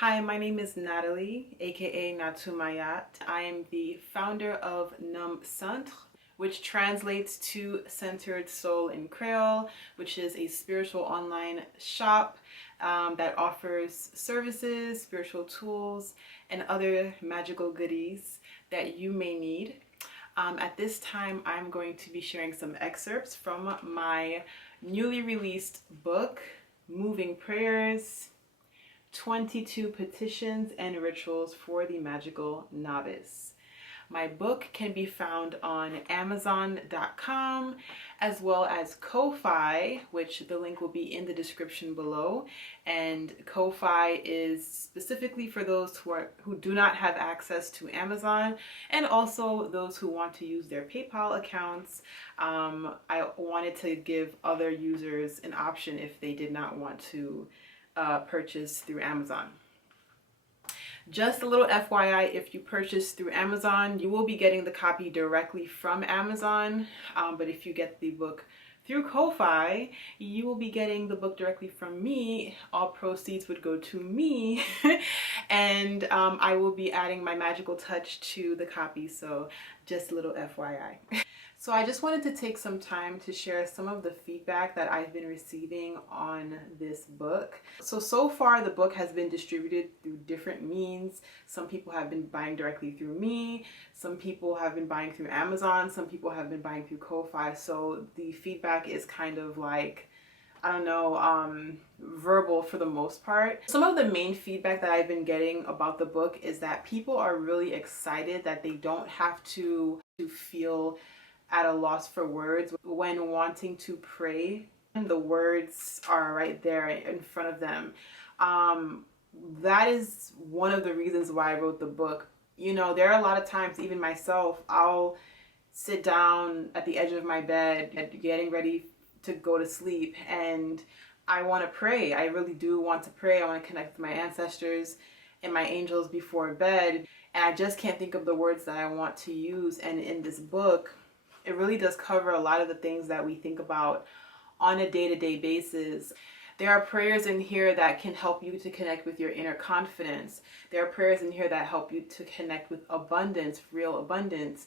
Hi, my name is Natalie, aka Natou. I am the founder of Num Centre, which translates to Centered Soul in Creole, which is a spiritual online shop that offers services, spiritual tools, and other magical goodies that you may need. At this time, I'm going to be sharing some excerpts from my newly released book, Moving Prayers, 22 Petitions and Rituals for the Magical Novice. My book can be found on Amazon.com as well as Ko-Fi, which the link will be in the description below. And Ko-Fi is specifically for those who do not have access to Amazon, and also those who want to use their PayPal accounts. I wanted to give other users an option if they did not want to purchase through Amazon. Just a little FYI, if you purchase through Amazon, you will be getting the copy directly from Amazon. But if you get the book through Ko-Fi, you will be getting the book directly from me. All proceeds would go to me. And I will be adding my magical touch to the copy. So just a little FYI. So I just wanted to take some time to share some of the feedback that I've been receiving on this book. So far the book has been distributed through different means. Some people have been buying directly through me. Some people have been buying through Amazon. Some people have been buying through Ko-Fi. So the feedback is kind of like, I don't know, verbal for the most part. Some of the main feedback that I've been getting about the book is that people are really excited that they don't have to feel at a loss for words when wanting to pray. And the words are right there in front of them. That is one of the reasons why I wrote the book. You know, there are a lot of times, even myself, I'll sit down at the edge of my bed getting ready to go to sleep, and I want to pray. I really do want to pray. I want to connect with my ancestors and my angels before bed, and I just can't think of the words that I want to use. And in this book, it really does cover a lot of the things that we think about on a day-to-day basis. There are prayers in here that can help you to connect with your inner confidence. There are prayers in here that help you to connect with abundance, real abundance.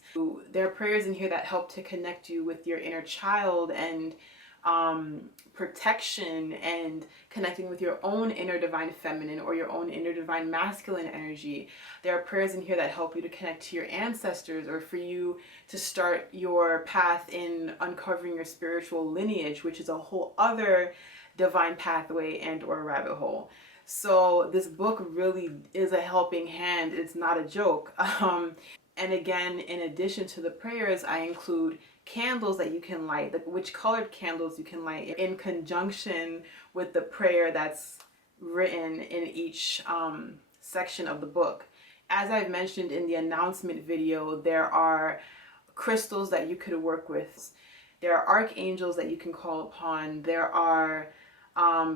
There are prayers in here that help to connect you with your inner child and protection, and connecting with your own inner divine feminine or your own inner divine masculine energy. There are prayers in here that help you to connect to your ancestors, or for you to start your path in uncovering your spiritual lineage, which is a whole other divine pathway and or rabbit hole. So this book really is a helping hand. It's not a joke. And again, in addition to the prayers, I include candles that you can light, which colored candles you can light in conjunction with the prayer that's written in each section of the book. As I've mentioned in the announcement video, there are crystals that you could work with. There are archangels that you can call upon. There are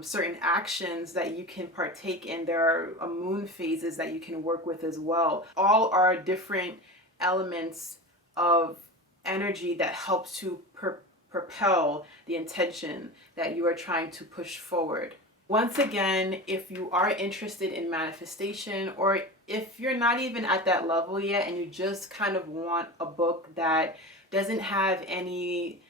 certain actions that you can partake in. There are moon phases that you can work with as well. All are different elements of energy that helps to propel the intention that you are trying to push forward. Once again, if you are interested in manifestation, or if you're not even at that level yet and you just kind of want a book that doesn't have any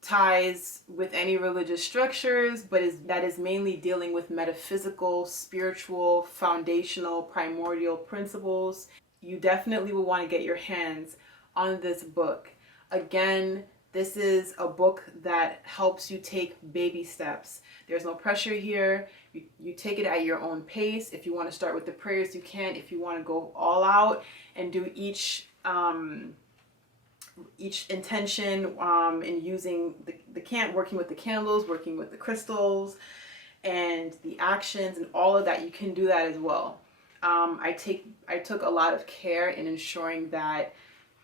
ties with any religious structures, but that is mainly dealing with metaphysical, spiritual, foundational, primordial principles, you definitely will want to get your hands on this book. Again, this is a book that helps you take baby steps. There's no pressure here. You take it at your own pace. If you want to start with the prayers, you can. If you want to go all out and do each intention in using working with the candles, working with the crystals and the actions and all of that, you can do that as well. I took a lot of care in ensuring that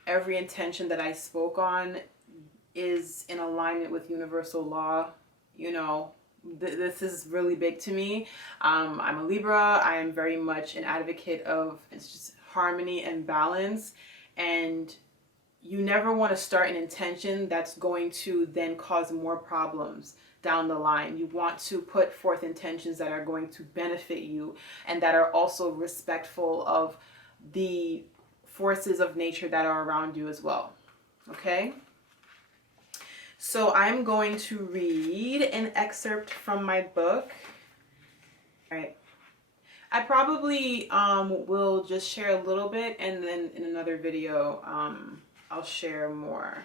every intention that I spoke on is in alignment with universal law. You know, this is really big to me. I'm a Libra. I am very much an advocate of just harmony and balance, and you never want to start an intention that's going to then cause more problems down the line. You want to put forth intentions that are going to benefit you and that are also respectful of the forces of nature that are around you as well. Okay? So I'm going to read an excerpt from my book. All right. I probably will just share a little bit, and then in another video I'll share more.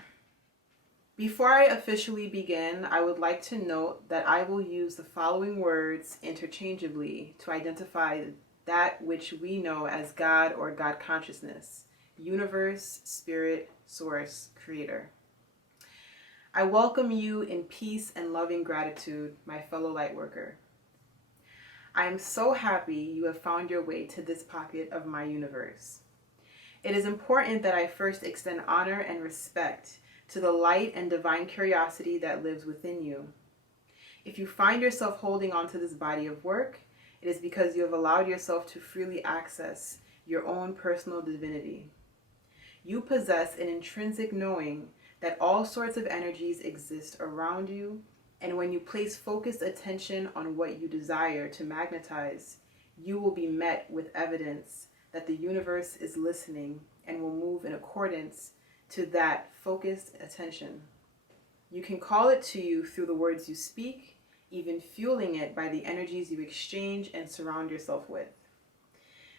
Before I officially begin, I would like to note that I will use the following words interchangeably to identify that which we know as God or God consciousness, universe, spirit, source, creator. I welcome you in peace and loving gratitude, my fellow lightworker. I am so happy you have found your way to this pocket of my universe. It is important that I first extend honor and respect to the light and divine curiosity that lives within you. If you find yourself holding on to this body of work, it is because you have allowed yourself to freely access your own personal divinity. You possess an intrinsic knowing that all sorts of energies exist around you, and when you place focused attention on what you desire to magnetize, you will be met with evidence that the universe is listening and will move in accordance to that focused attention. You can call it to you through the words you speak, even fueling it by the energies you exchange and surround yourself with.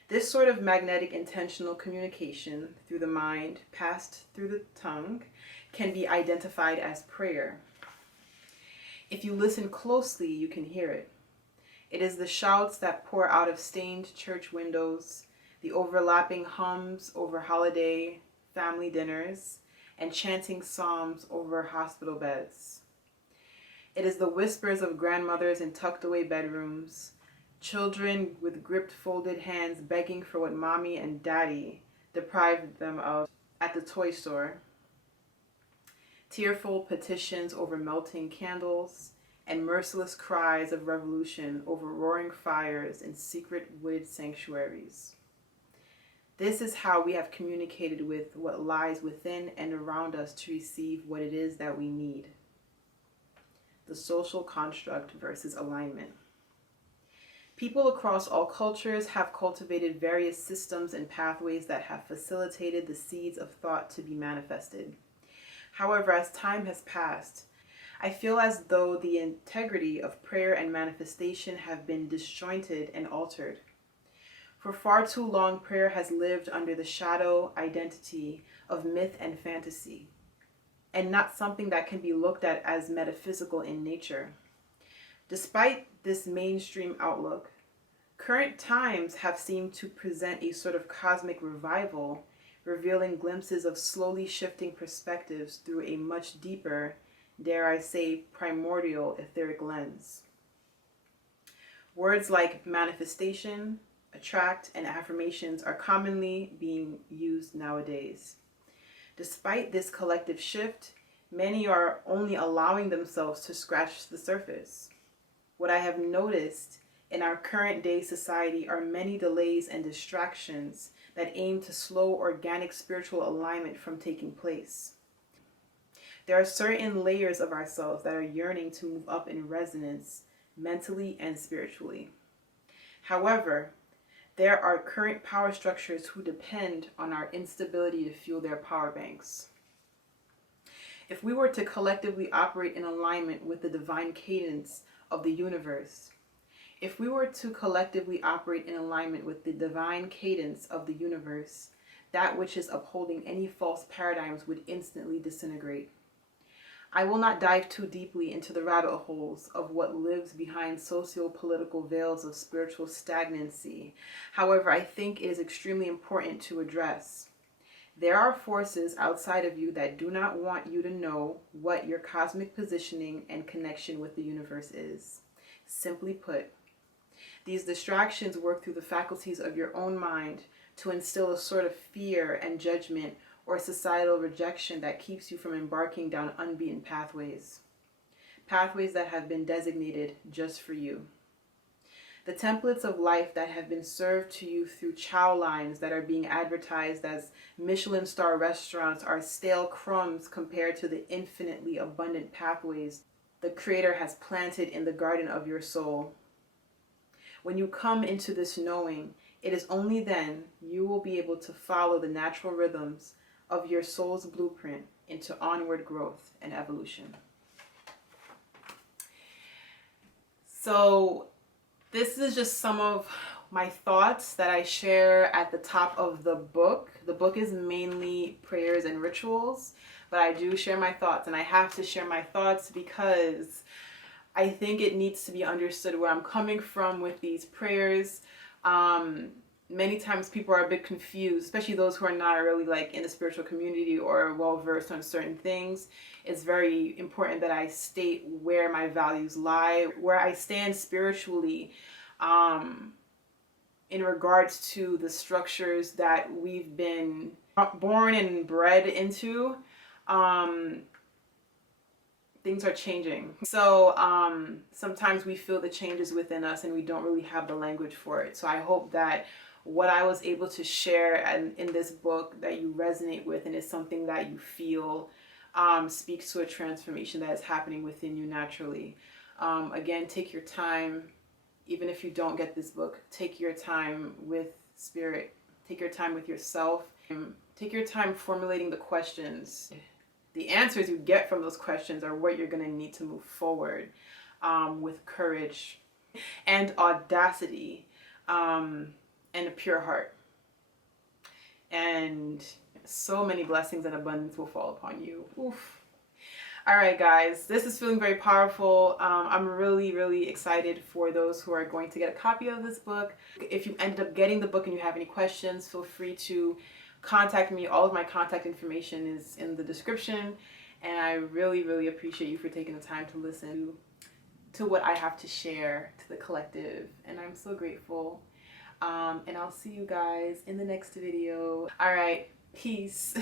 This sort of magnetic intentional communication through the mind, passed through the tongue, can be identified as prayer. If you listen closely, you can hear it. It is the shouts that pour out of stained church windows, the overlapping hums over holiday family dinners, and chanting psalms over hospital beds. It is the whispers of grandmothers in tucked away bedrooms, children with gripped folded hands begging for what mommy and daddy deprived them of at the toy store. Tearful petitions over melting candles, and merciless cries of revolution over roaring fires in secret wood sanctuaries. This is how we have communicated with what lies within and around us to receive what it is that we need. The social construct versus alignment. People across all cultures have cultivated various systems and pathways that have facilitated the seeds of thought to be manifested. However, as time has passed, I feel as though the integrity of prayer and manifestation have been disjointed and altered. For far too long, prayer has lived under the shadow identity of myth and fantasy, and not something that can be looked at as metaphysical in nature. Despite this mainstream outlook, current times have seemed to present a sort of cosmic revival, revealing glimpses of slowly shifting perspectives through a much deeper, dare I say, primordial etheric lens. Words like manifestation, attract, and affirmations are commonly being used nowadays. Despite this collective shift, many are only allowing themselves to scratch the surface. What I have noticed in our current day society are many delays and distractions that aim to slow organic spiritual alignment from taking place. There are certain layers of ourselves that are yearning to move up in resonance mentally and spiritually. However, there are current power structures who depend on our instability to fuel their power banks. If we were to collectively operate in alignment with the divine cadence of the universe, if we were to collectively operate in alignment with the divine cadence of the universe, that which is upholding any false paradigms would instantly disintegrate. I will not dive too deeply into the rabbit holes of what lives behind socio-political veils of spiritual stagnancy. However, I think it is extremely important to address. There are forces outside of you that do not want you to know what your cosmic positioning and connection with the universe is. Simply put, these distractions work through the faculties of your own mind to instill a sort of fear and judgment or societal rejection that keeps you from embarking down unbeaten pathways that have been designated just for you. The templates of life that have been served to you through chow lines that are being advertised as Michelin star restaurants are stale crumbs compared to the infinitely abundant pathways the Creator has planted in the garden of your soul. When you come into this knowing, it is only then you will be able to follow the natural rhythms of your soul's blueprint into onward growth and evolution. So this is just some of my thoughts that I share at the top of the book. The book is mainly prayers and rituals, but I do share my thoughts, and I have to share my thoughts because I think it needs to be understood where I'm coming from with these prayers. Many times people are a bit confused, especially those who are not really like in the spiritual community or well versed on certain things. It's very important that I state where my values lie, where I stand spiritually, in regards to the structures that we've been born and bred into. Things are changing. So sometimes we feel the changes within us and we don't really have the language for it. So I hope that what I was able to share in this book that you resonate with and is something that you feel speaks to a transformation that is happening within you naturally. Again, take your time. Even if you don't get this book, take your time with spirit. Take your time with yourself. Take your time formulating the questions. The answers you get from those questions are what you're going to need to move forward with courage and audacity and a pure heart. And so many blessings and abundance will fall upon you. Oof. All right, guys, this is feeling very powerful. I'm really, really excited for those who are going to get a copy of this book. If you ended up getting the book and you have any questions, feel free to contact me. All of my contact information is in the description, and I really, really appreciate you for taking the time to listen to what I have to share to the collective, and I'm so grateful. And I'll see you guys in the next video. All right, peace.